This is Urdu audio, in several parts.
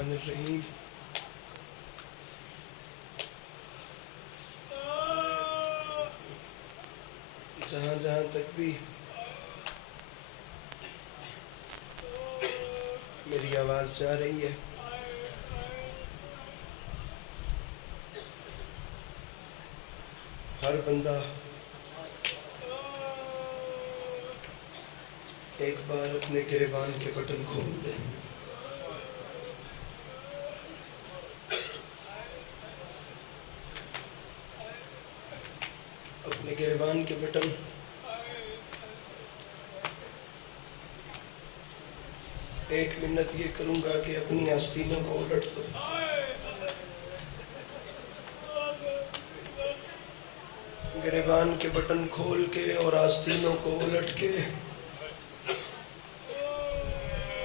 الرحمن الرحیم جہاں جہاں تک بھی میری آواز جا رہی ہے ہر بندہ ایک بار اپنے گریبان کے بٹن کھول دے اپنے گریبان کے بٹن ایک منت یہ کروں گا کہ اپنی آستینوں کو الٹ دو گریبان کے بٹن کھول کے اور آستینوں کو الٹ کے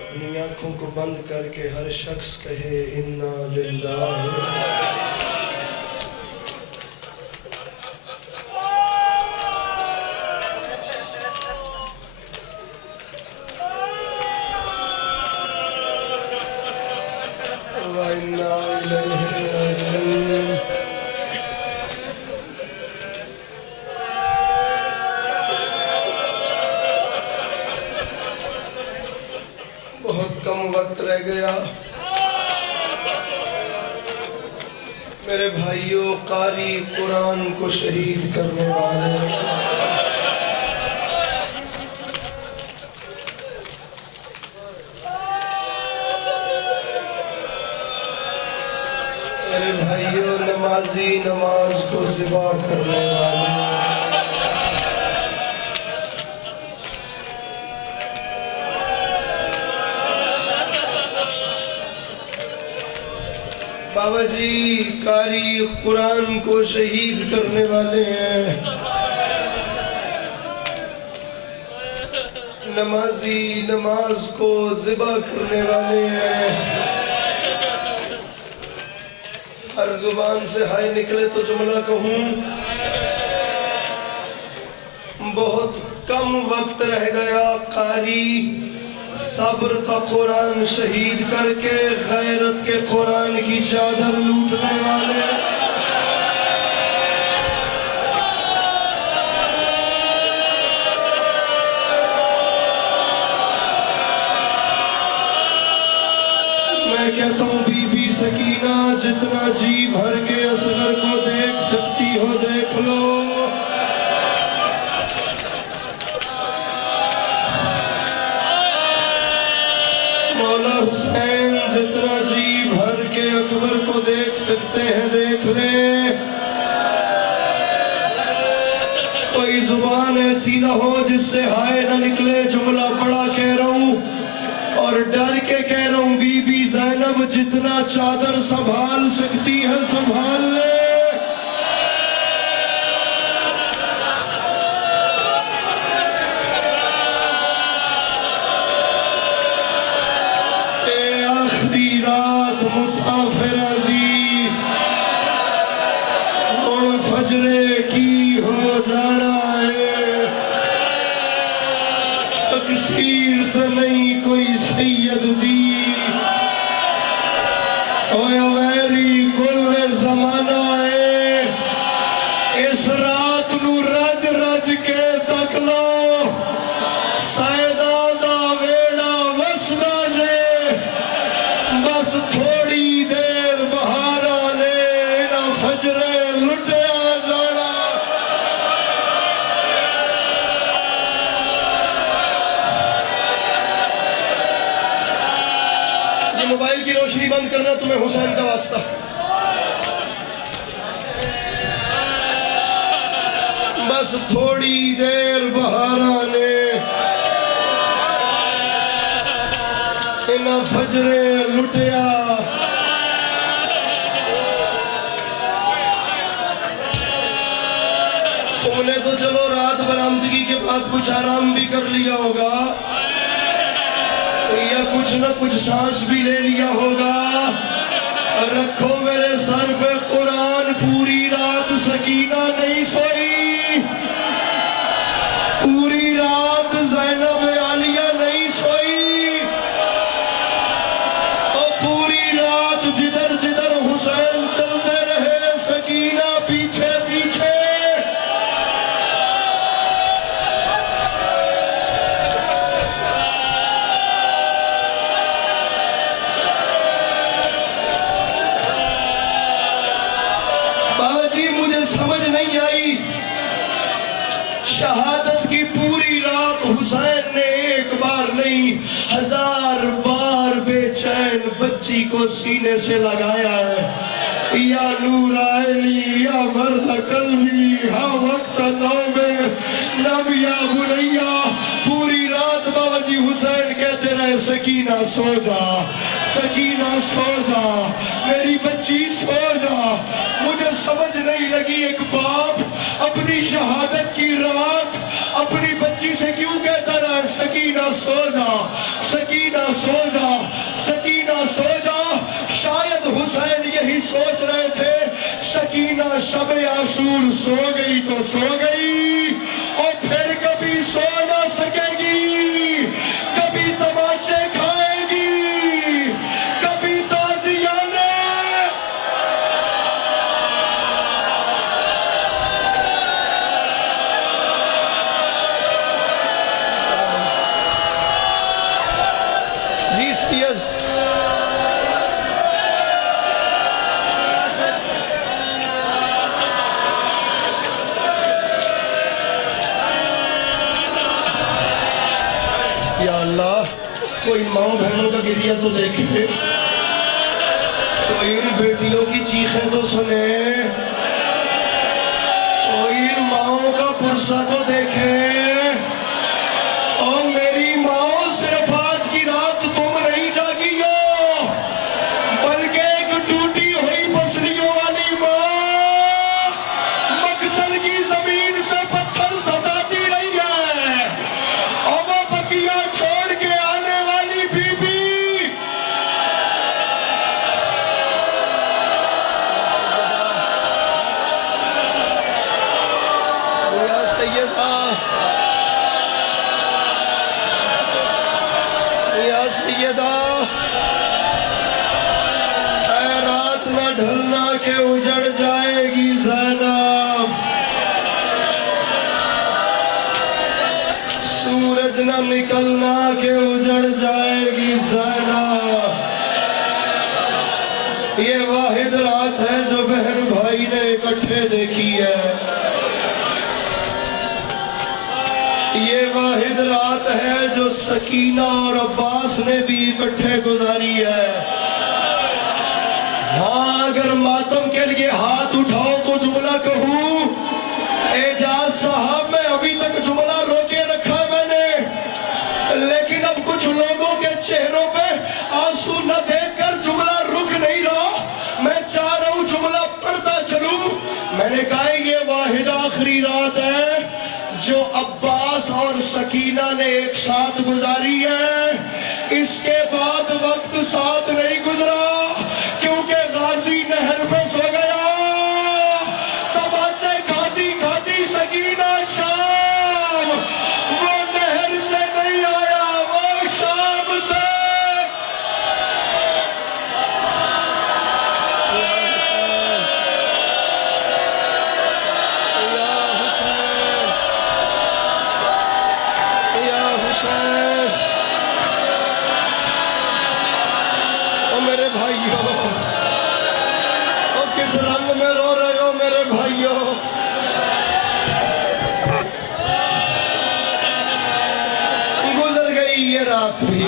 اپنی آنکھوں کو بند کر کے ہر شخص کہے انا للہ وَإِنَّا إِلَيْهِ رَاجِعُونَ بہت کم وقت رہ گیا میرے بھائیوں قاری قرآن کو شہید کرنے والے میرے بھائیوں نمازی نماز کو ذبح کرنے والے بابا جی قاری قرآن کو شہید کرنے والے ہیں نمازی نماز کو ذبح کرنے والے ہیں ہر زبان سے ہائے نکلے تو جملہ کہوں بہت کم وقت رہ گیا قاری صبر کا قرآن شہید کر کے غیرت کے قرآن کی چادر لوٹنے والے میں کہتا ہوں بی بی سکینہ جتنا جی بھر کے اصغر کو دیکھ سکتی ہو دیکھ لو مولا حسین جتنا جی بھر کے اکبر کو دیکھ سکتے ہیں دیکھ لیں کوئی زبان ایسی نہ ہو جس سے ہائے نہ نکلے جملہ بڑا کہہ رہا ہوں اور ڈر کے کہہ رہا ہوں بی بی زینب جتنا چادر سنبھال سکتی ہے سنبھال لے اے آخری رات مسافر دی اور فجرے کی ہو جانا ہے تکسیر تو نہیں کوئی سید دی اوہ میری کل زمانہ ہے اس رات نو رج رج کے تک لو سیدان دا ویڑا وسنا جے بس تھوڑی دیر بہارانے نہ فجرے لٹے آ جانا یہ موبائل کی روشنی بند کرنا تمہیں حسین کا واسطہ بس تھوڑی دیر بہارانے نہ فجرے لٹیا تم نے تو چلو رات برآمدگی کے بعد کچھ آرام بھی کر لیا ہوگا یا کچھ نہ کچھ سانس بھی لے لیا ہوگا رکھو میرے سر پہ قرآن پوری رات سکینہ نہیں سوئی پوری رات زینب عالیہ نہیں سوئی اور پوری رات ساتھ جدھر جدھر حسین چلتے رہے سکینہ پیچھے پیچھے. بابا جی مجھے سمجھ نہیں آئی، شہادت کی پوری رات حسین نے ایک بار نہیں 1000 بار بے چین بچی کو سینے سے لگایا ہے. یا نور عینی یا مرد قلبی ہا وقت نوم نم یا بنیا. پوری رات بابا جی حسین کہتے رہے سکینہ سو جا، سکینہ سو جا، میری بچی سو جا. مجھے سمجھ نہیں لگی ایک باپ اپنی شہادت کی رات اپنی بچی سے کیوں کہتا رہا سکینہ سو جا، سکینہ سو جا، سکینہ سو جا. شاید حسین یہی سوچ رہے تھے سکینہ شب عاشور سو گئی تو سو گئی اور پھر کبھی سو نہ سکے گی، کبھی تماچے کھائے گی، کبھی تازیانے. جی سید یا اللہ، کوئی ماں بہنوں کا گریہ تو دیکھے، کوئی ان بیٹیوں کی چیخیں تو سنے، کوئی ان ماؤں کا پرسہ تو دیکھے. اور میری ماں صرف آج کی رات تم نہیں جاگی ہو بلکہ ایک ٹوٹی ہوئی پسلیوں والی ماں مقتل کی زمین سے پتھر ستاتی رہی ہے اور وہ بقیہ چھوڑ کے آنے والی بی بی. یا سیدہ، یا سیدہ، اے رات نہ ڈھلنا کہ اجڑ جائے گی زینب، سورج نہ نکلنا کہ اجڑ جائے گی زینب. یہ واحد رات ہے جو بہن بھائی نے اکٹھے دیکھی ہے، یہ واحد رات ہے جو سکینہ اور عباس نے بھی اکٹھے گزاری ہے. ہاں اگر ماتم کے لیے ہاتھ اٹھاؤ تو جملہ کہوں، اعجاز صاحب میں ابھی تک جملہ روکے رکھا ہے میں نے، لیکن اب کچھ لوگوں کے چہروں پہ آنسو نہ دیکھ کر جملہ رک نہیں رہا. میں چاہ رہا ہوں جملہ پڑھتا چلوں. میں نے کہا یہ واحد آخری رات ہے جو عباس اور سکینہ نے ایک ساتھ گزاری ہے. اس کے بعد وقت ساتھ نہیں گزرا کیونکہ غازی نہر پہ سو گیا. تماچے کھاتی کھاتی سکینہ شام، وہ نہر سے نہیں آیا، وہ شام سے. میرے بھائیوں، کس رنگ میں رو رہے ہو میرے بھائیوں؟ گزر گئی یہ رات بھی،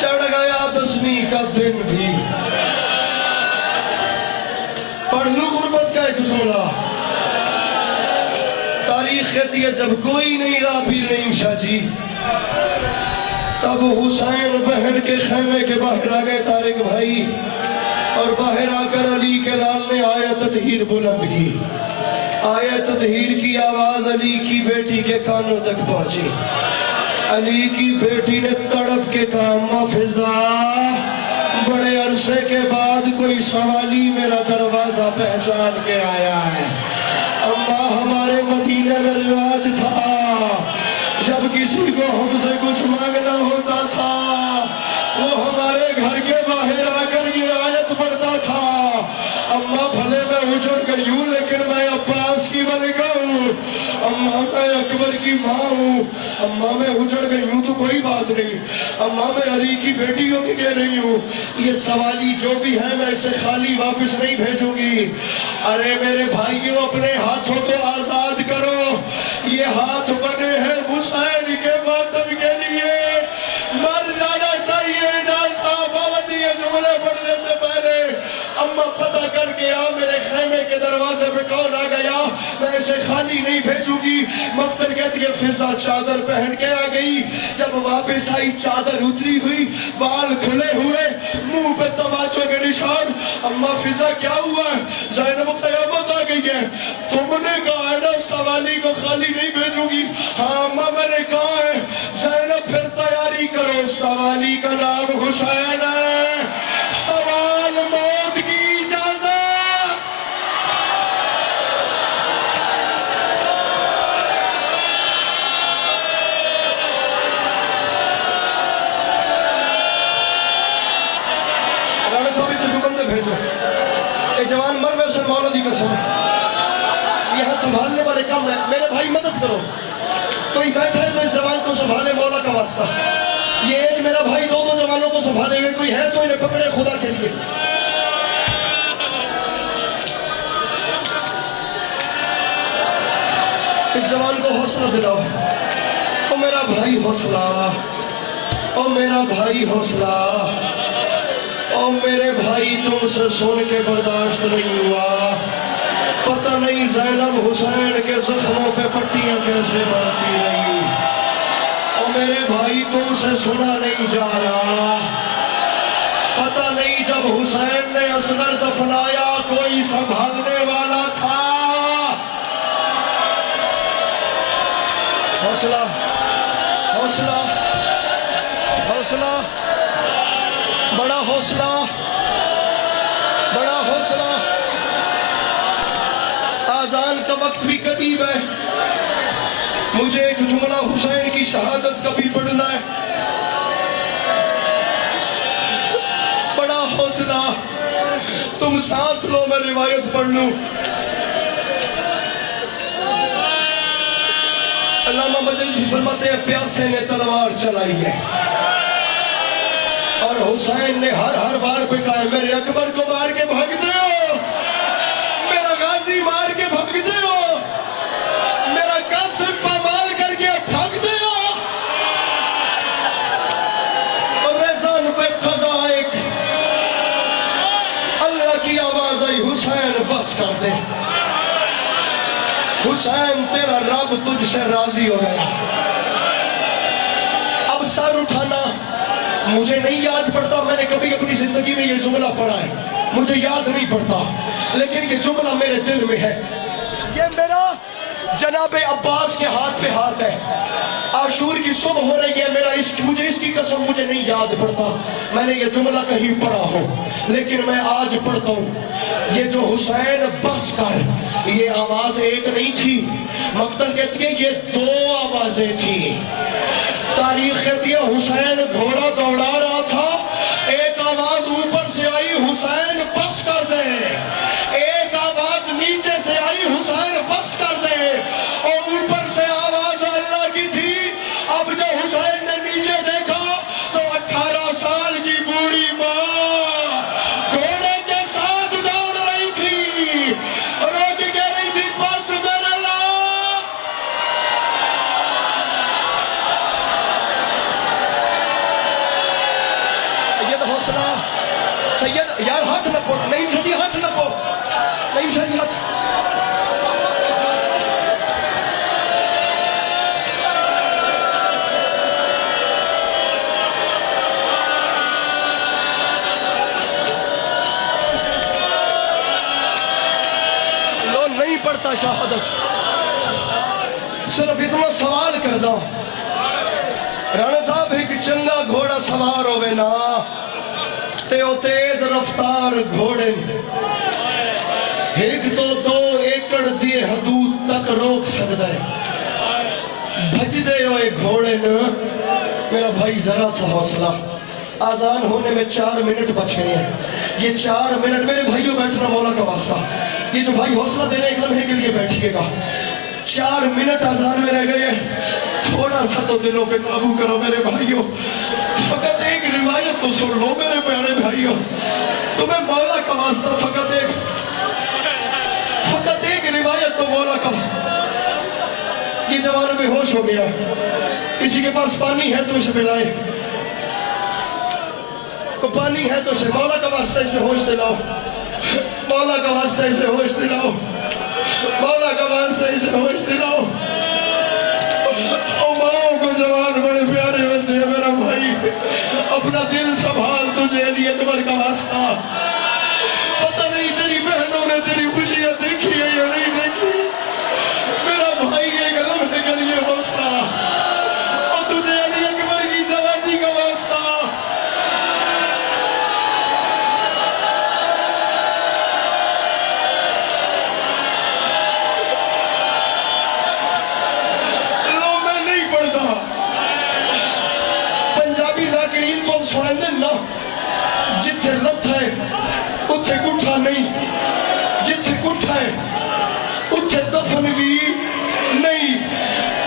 چڑھ گیا 10ویں کا دن بھی. پڑھ لوں غربت کا ایک جملہ. تاریخ کہتی ہے جب کوئی نہیں رہا پیر نعیم شاہ جی، تب حسین بہن کے خیمے کے باہر آ گئے طارق بھائی، اور باہر آ کر علی کے لال نے آیت تطہیر بلند کی. آیت تطہیر کی آواز علی کی بیٹی کے کانوں تک پہنچی. علی کی بیٹی نے تڑپ کے کہا مفزا، بڑے عرصے کے بعد کوئی سوالی میرا دروازہ پہچان کے آیا ہے. اماں ہمارے مدینے میں رواج تھا جب کسی کو ہم سے کچھ مانگنا ہوتا تھا وہ ہمارے گھر نہیں. اما میں علی کی بیٹی ہو کے کہہ رہی ہوں یہ سوالی جو بھی ہے میں اسے خالی واپس نہیں بھیجوں گی. ارے میرے بھائیوں اپنے ہاتھوں کو آزاد کرو. یہ ہاتھ بنے ہیں حسین کے ماتم کے لیے. مر جانا چاہیے. جان صاحب بابتی یہ جملے پڑھنے سے پہلے اما پتہ کر کے آ میرے خیمے کے دروازے پہ کون آ گیا, میں اسے خالی نہیں بھیجوں گی. مقتل کہتی ہے فضا چادر پہن کے آ گئی. جب واپس آئی چادر اتری ہوئی, بال کھلے ہوئے, منہ پہ تماچوں کے نشان. اما فضا کیا ہوا ہے؟ زینب قیامت آ گئی ہے. تم نے کہا ہے نا سوالی کو خالی نہیں بھیجوں گی. ہاں اما میں نے کہا ہے. زینب پھر تیاری کرو, سوالی کا نام حسین ہے. سوال موت کی اجازت. رانا صاحب اتنے بندے بھیجو. اے جوان مر ویسے مولا دی قسم یہاں سنبھالنے والے کم ہے. میرے بھائی مدد کرو. کوئی بیٹھا ہے تو اس جوان کو سنبھالے مولا کا واسطہ. یہ ایک میرا بھائی دو جوانوں کو سنبھالے ہوئے کوئی ہے تو انہیں پکڑے خدا کے لیے. اس جوان کو حوصلہ دلاؤ. او میرا بھائی حوصلہ, او میرا بھائی حوصلہ. او میرے بھائی تم سے سن کے برداشت نہیں ہوا. پتہ نہیں زینب حسین کے زخموں پہ پٹیاں کیسے بنتی رہی. او میرے بھائی تم سے سنا نہیں جا رہا. پتہ نہیں جب حسین نے اصغر دفنایا کوئی سنبھالنے والا تھا. حوصلہ حوصلہ حوصلہ, بڑا حوصلہ بڑا حوصلہ. آذان کا وقت بھی قریب ہے. مجھے ایک جملہ حسین کی شہادت کا بھی پڑھنا ہے. بڑا حوصلہ. تم سانس لو میں روایت پڑھ لوں. علامہ مجلسی فرماتے ہیں پیاسے نے تلوار چلائی ہے اور حسین نے ہر بار پہ کہا میرے اکبر کو مار کے بھگتے ہو, میرا غازی مار کے بھگتے ہو, میرا قاسم پامال کر کے بھگتے ہو. اور ریزان پہ قضا ایک اللہ کی آواز آئی حسین بس کر دے. حسین تیرا رب تجھ سے راضی ہو گیا. اب سر اٹھانا. مجھے نہیں یاد پڑتا میں نے کبھی اپنی زندگی میں یہ جملہ پڑھا ہے, مجھے یاد نہیں پڑتا, لیکن یہ جملہ میرے دل میں ہے. یہ میرا جناب عباس کے ہاتھ پہ ہاتھ ہے. عاشور کی صبح ہو رہی ہے. مجھے اس کی قسم مجھے نہیں یاد پڑتا میں نے یہ جملہ کہیں پڑھا ہو, لیکن میں آج پڑھتا ہوں. یہ جو حسین بس کر, یہ آواز ایک نہیں تھی. مقتل کہتی ہے یہ دو آوازیں تھی. تاریخ کہتی ہے حسین گھوڑا دوڑا رہا تھا, ایک آواز اوپر سے آئی حسین بس کر دے, ایک آواز نیچے سے آئی حسین بس کر دے, اور اوپر سے آواز اللہ کی تھی. اب جو حسین نے نیچے دیکھا تو 18 سال کی بوڑھی ماں گھوڑے کے ساتھ دوڑ رہی تھی, رو کے کہہ رہی تھی بس میرے اللہ. سید حوصلہ, سید یار ہاتھ نہ پو, نہیں جھڑی ہاتھ نہ پو, نہیں جھڑی ہاتھ. لو نہیں پڑھتا شہادت, صرف اتنا سوال کر دو. رانا صاحب ایک چنگا گھوڑا سوار ہوئے نا تے او تیز رفتار گھوڑے, ایک تو 2 ایکڑ دیے حدود تک روک سکتا ہے. بھج دے ہوئے گھوڑے نا. میرا بھائی ذرا سا حوصلہ. آزان ہونے میں 4 منٹ بچ گئے ہیں. یہ 4 منٹ میرے بھائیوں بیٹھنا مولا کا واسطہ. یہ جو بھائی حوصلہ دے رہے ایک لمحے کے لیے بیٹھیے گا. 4 منٹ آزان میں رہ گئے ہیں. تھوڑا سا تو دلوں پہ قابو کرو میرے بھائیوں. فقط ایک روایت تو سن لو میرے پیارے بھائیوں. تمہیں مولا کا واسطہ فقط ایک روایت تو مولا کا. یہ جوان بے ہوش ہو گیا. کسی کے پاس پانی ہے تو اسے پلائے. کو پانی ہے تو اسے مولا کا واسطہ اسے ہوش دلاؤ. مولا کا واسطہ اسے ہوش دلاؤ. مولا کا واسطہ اسے ہوش دلاؤ. او ماؤں کو جوان بڑے پیارے ہوتے ہیں میرا بھائی. اپنا دل سنبھال, تجھے علی اکبر کا واسطہ. پتہ نہیں تیری بہنوں نے تیری خوشیاں دیکھی ہے یا نہیں دیکھی. میرا بھائی ایک لمحے کے لیے حوصلہ, اور تجھے علی اکبر کی جوانی کا واسطہ. لو میں نہیں پڑھتا. پنجابی ذاکرین تو سنیں دیں نا, جتھے لت ہے اتھے گٹھا نہیں, جتھے گٹھا ہے اتھے دفن بھی نہیں.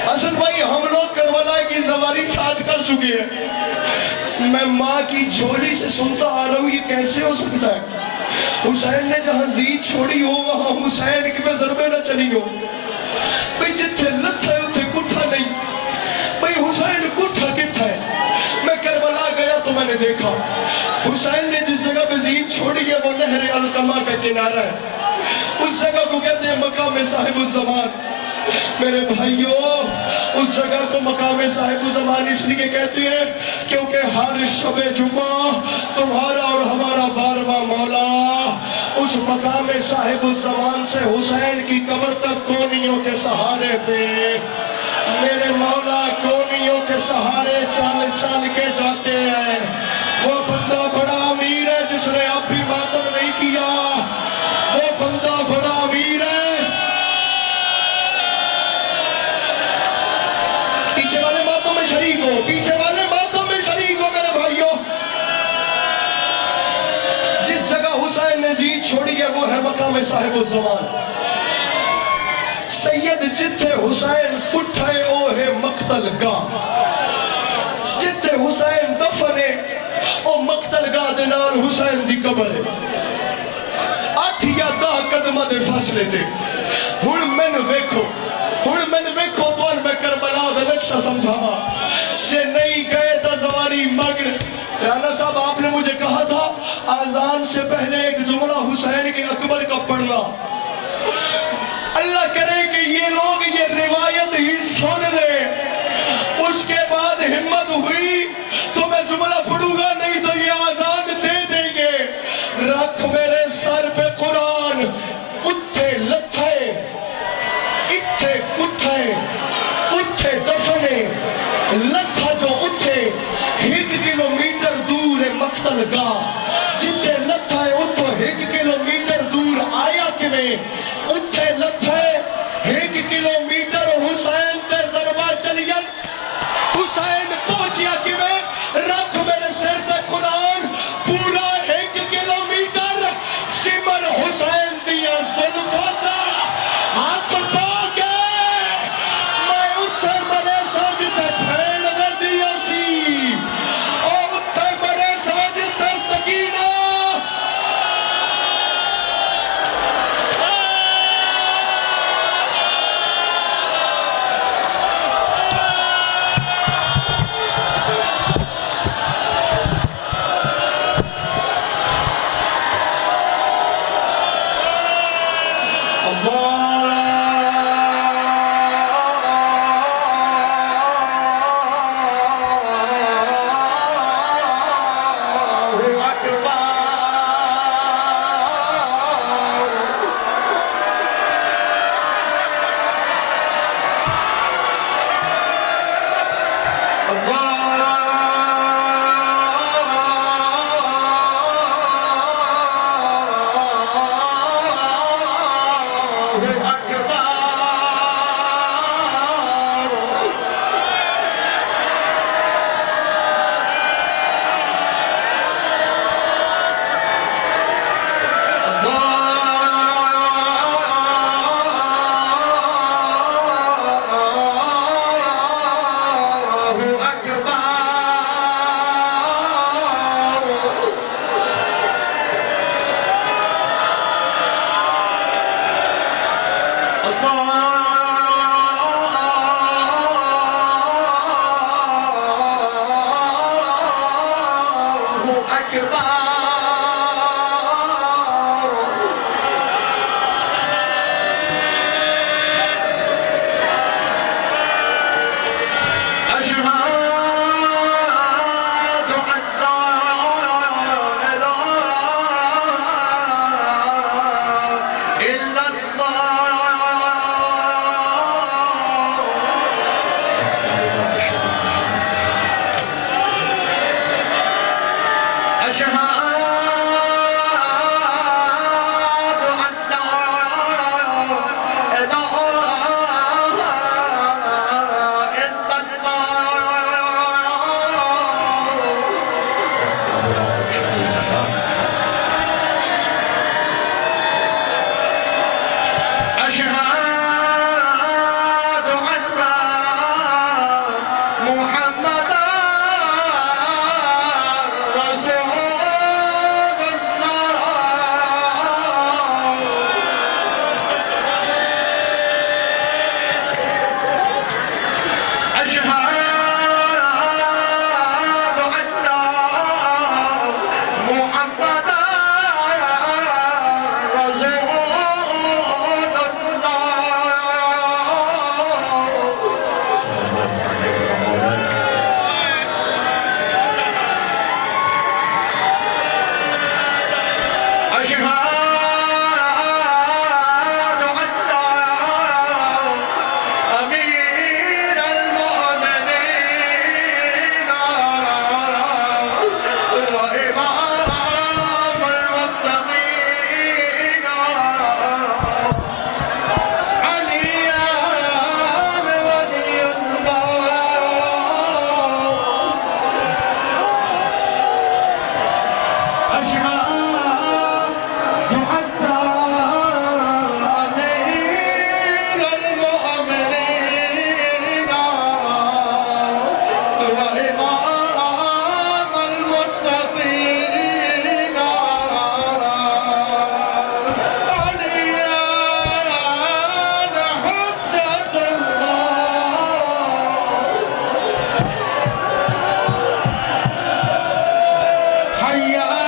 حسن بھائی ہم لوگ کربلا کی زواری ساتھ کر چکے ہیں. میں ماں کی جھولی سے سنتا آ رہا ہوں, یہ کیسے ہو سکتا ہے؟ حسین نے جہاں زید چھوڑی ہو وہاں حسین کی میں ضربیں نہ چلی ہو. بھئی جتھے لت ہے اتھے گٹھا نہیں. بھئی حسین گٹھا کتھا ہے؟ میں کربلا گیا تو میں نے دیکھا حسین نے جس جگہ پہ زید چھوڑی ہے وہ نہر القمہ کا کنارہ ہے. اس جگہ کو کہتے ہیں مقام صاحب الزمان. میرے بھائیوں اس جگہ کو مقام صاحب الزمان اس لیے کہتے ہیں کیونکہ ہر شب جمعہ تمہارا اور ہمارا 12واں مولا اس مقام صاحب الزمان سے حسین کی قبر تک کونیوں کے سہارے پہ, میرے مولا کونیوں کے سہارے چل چل کے جاتے ہیں. وہ بندہ بڑا امیر ہے جس نے اب بھی ماتم نہیں کیا. وہ بندہ بڑا امیر ہے. پیچھے والے ماتوں میں شریک ہو, پیچھے والے ماتوں میں شریک ہو میرے بھائیوں. جس جگہ حسین نے زید چھوڑی ہے وہ ہے مقام صاحب الزمان. سید جتھے حسین کٹھائے او ہے مقتل گاہ. جتھے حسین دفنے او مقتل گاہ دے نال حسین دی قبر ہے. 8 یا 10 قدمہ دے فاصلے تے. ہن میں ویکھو توان میں کربلا دے نقشہ سمجھاوا. جے نہیں گئے تا زواری مگر. رانا صاحب آپ نے مجھے کہا تھا آذان سے پہلے ایک جملہ حسین کے اکبر کا پڑھنا. اللہ کرے کہ یہ لوگ یہ روایت ہی سن لیں, اس کے بعد ہمت ہوئی تو میں جملہ پڑھوں گا, نہیں تو یہ آزان دے دیں گے. رکھ میرے سر پہ قرآن, اتھے لتھے اتھے کٹھے اتھے دفنے. لتھا جو اتھے 1 کلومیٹر دور ہے مقتل گاہ. جتھے لتھا ہے اتھو 1 کلومیٹر دور آیا کیویں. اتھے لتھے 1 کلومیٹر حسین تے ضربہ چلین. حسین پہنچیا کیویں. رکھ میرے سر تے قرآن, پورا 1 کلومیٹر شمر حسین دیا زلفاں چا ہاتھ پا کے میں اتھے مرے سا جتے پھیل میں دیا سی. اور اتھے مرے سا جتے سکینہ. أكبر حي